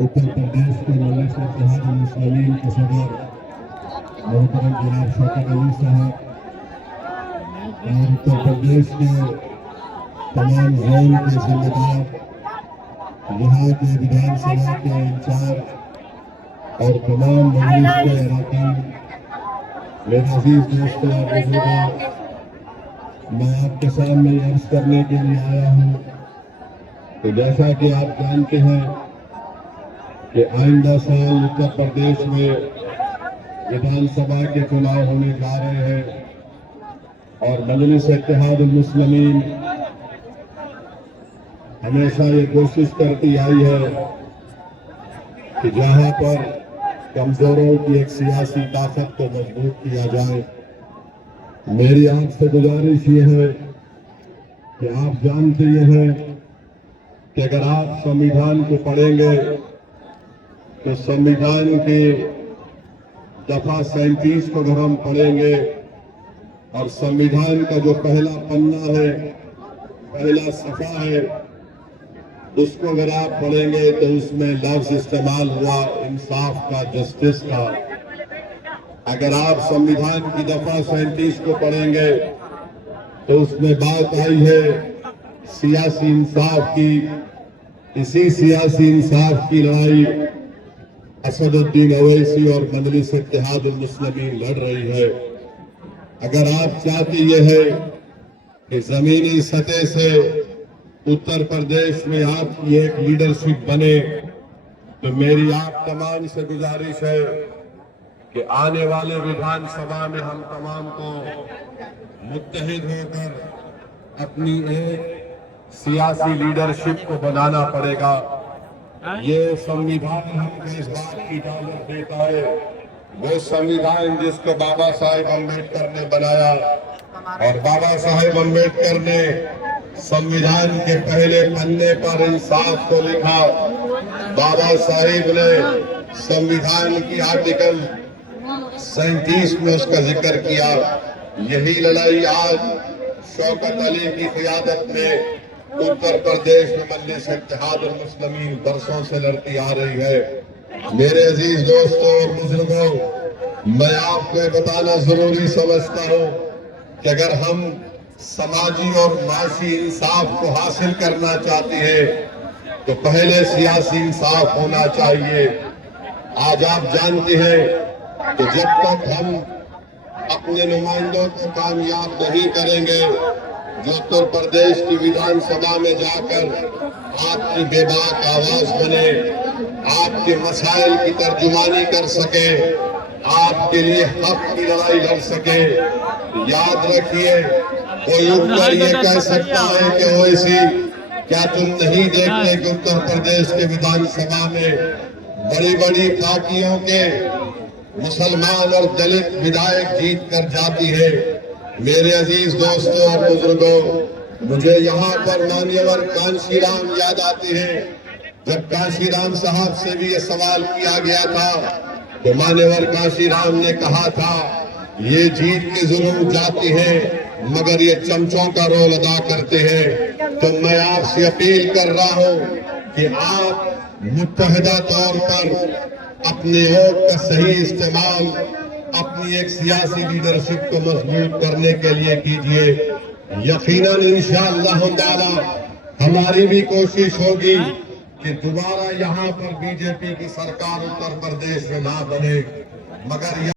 उत्तर प्रदेश के मजलिस इत्तेहाद मुस्लिमीन के सदर मोहतरम जनाब शौकत अली साहब और उत्तर प्रदेश के तमाम जोन के जिम्मेदार, यहाँ के विधानसभा के इंचार्ज और तमाम मजलिस के अरकान, मेरे अजीज दोस्तों और बुजुर्गों, मैं आपके सामने अर्ज करने के लिए आया हूँ कि जैसा कि आप जानते हैं कि आइंदा साल उत्तर प्रदेश में विधानसभा के चुनाव होने जा रहे हैं और मजलिस इत्तेहाद मुस्लिमीन हमेशा ये कोशिश करती आई है कि जहां पर कमजोरों की एक सियासी ताकत को मजबूत किया जाए। मेरी आपसे गुजारिश ये है कि आप जानते ये हैं कि अगर आप संविधान को पढ़ेंगे तो संविधान के दफा 37 को अगर हम पढ़ेंगे और संविधान का जो पहला पन्ना है, पहला सफा है, उसको अगर आप पढ़ेंगे तो उसमें लफ्ज इस्तेमाल हुआ इंसाफ का, जस्टिस का। अगर आप संविधान की दफा 37 को पढ़ेंगे तो उसमें बात आई है सियासी इंसाफ की। इसी सियासी इंसाफ की लड़ाई असदुद्दीन अवैसी और मजलिस इत्तेहाद मुस्लिमीन लड़ रही है। अगर आप चाहते ये है कि जमीनी सतह से उत्तर प्रदेश में आपकी एक लीडरशिप बने, तो मेरी आप तमाम से गुजारिश है कि आने वाले विधानसभा में हम तमाम को मुत्तहिद होकर अपनी एक सियासी लीडरशिप को बनाना पड़ेगा। ये संविधान हमको इस बात की इजाजत देता है, वो संविधान जिसको बाबा साहेब अम्बेडकर ने बनाया, और बाबा साहेब अम्बेडकर ने संविधान के पहले पन्ने पर इंसाफ को लिखा। बाबा साहेब ने संविधान की आर्टिकल 37 में उसका जिक्र किया। यही लड़ाई आज शौकत अली की क़ियादत में उत्तर प्रदेश में मजलिस इत्तेहाद मुस्लिमीन बरसों से लड़ती आ रही है। मेरे अजीज दोस्तों और बुजुर्गों, मैं आपको बताना जरूरी समझता हूँ कि अगर हम समाजी और माशी इंसाफ को हासिल करना चाहते हैं तो पहले सियासी इंसाफ होना चाहिए। आज आप जानते हैं कि जब तक हम अपने नुमाइंदों को कामयाब नहीं करेंगे जो उत्तर प्रदेश की विधानसभा में जाकर आपकी बेबाक आवाज बने, आपके मसाइल की तर्जुमानी कर सके, आपके लिए हक की लड़ाई लड़ सके। याद रखिए, कोई ऊपर ये कह सकता है कि ओवैसी क्या तुम नहीं देखते कि उत्तर प्रदेश के विधानसभा में बड़ी बड़ी पार्टियों के मुसलमान और दलित विधायक जीत कर जाती है। मेरे अजीज दोस्तों और बुजुर्गों, मुझे यहाँ पर मान्यवर कांशीराम याद आते हैं। जब कांशीराम साहब से भी ये सवाल किया गया था तो मान्यवर कांशीराम ने कहा था ये जीत के जरूर जाती है मगर ये चमचों का रोल अदा करते हैं। तो मैं आपसे अपील कर रहा हूँ कि आप मुत्तहिदा तौर पर अपने वोट का सही इस्तेमाल अपनी एक सियासी लीडरशिप को मजबूत करने के लिए कीजिए। यकीनन इंशाअल्लाह ताला हमारी भी कोशिश होगी कि दोबारा यहाँ पर बीजेपी की सरकार उत्तर प्रदेश में ना बने, मगर